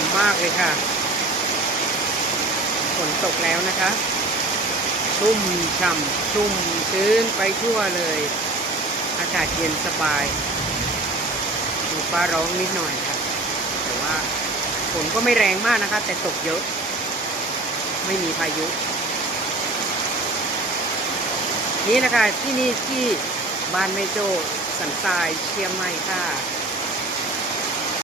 ำๆมากเลยค่ะฝนตกแล้วนะคะชุ่มฉ่ำชุ่มชื้นไปทั่วเลยอากาศเย็นสบายดูฟ้าร้องนิดหน่อยค่ะแต่ว่าฝนก็ไม่แรงมากนะคะแต่ตกเยอะไม่มีพายุนี่นะคะที่นี่ที่บ้านแม่โจ้สันทรายเชียงใหม่ค่ะ